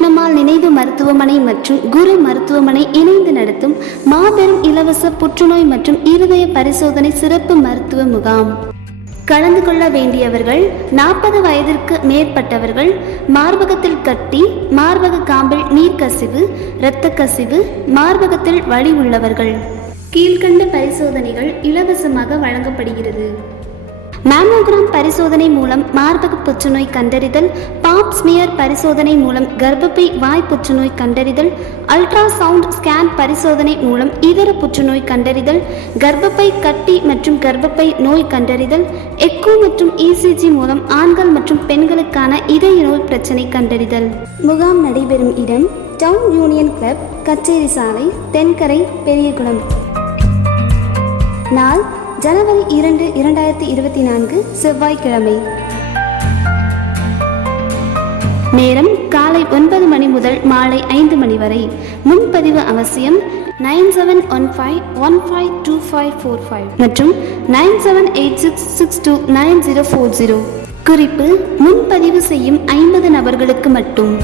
கிருஷ்ணம்மாள் நினைவு மருத்துவமனை மற்றும் குரு மருத்துவமனை இணைந்து நடத்தும் மாபெரும் இலவச புற்றுநோய் மற்றும் இருதய பரிசோதனை சிறப்பு மருத்துவ முகாம். கலந்து கொள்ள வேண்டியவர்கள் நாற்பது வயதிற்கு மேற்பட்டவர்கள் மார்பகத்தில் கட்டி மார்பக காம்பில் நீர்க்கசிவு இரத்த கசிவு மார்பகத்தில் வழி உள்ளவர்கள். கீழ்கண்ட பரிசோதனைகள் இலவசமாக வழங்கப்படுகிறது. மேமோகிராம் பரிசோதனை மூலம் மார்பக புற்றுநோய் கண்டறிதல் பாப் ஸ்மியர் பரிசோதனை மூலம் கர்ப்பப்பை வாய் புற்றுநோய் கண்டறிதல் அல்ட்ராசவுண்ட் ஸ்கேன் பரிசோதனை மூலம் இதர புற்றுநோய் கண்டறிதல் கர்ப்பப்பை கட்டி மற்றும் கர்ப்பப்பை நோய் கண்டறிதல் எக்கோ மற்றும் இசிஜி மூலம் ஆண்கள் மற்றும் பெண்களுக்கான இதய நோய் பிரச்சனை கண்டறிதல். முகாம் நடைபெறும் இடம் டவுன் யூனியன் கிளப் கச்சேரி சாலை தென்கரை பெரியகுளம். நாள் ஜனவரி இரண்டு இரண்டாயிரத்தி இருபத்தி நான்கு செவ்வாய்க்கிழமை. நேரம் காலை ஒன்பது மணி முதல் மாலை ஐந்து மணி வரை. முன்பதிவு அவசியம் nine seven one five one five two five four five மற்றும் nine seven eight six six two nine zero four zero. குறிப்பு முன்பதிவு செய்யும் ஐம்பது நபர்களுக்கு மட்டும்.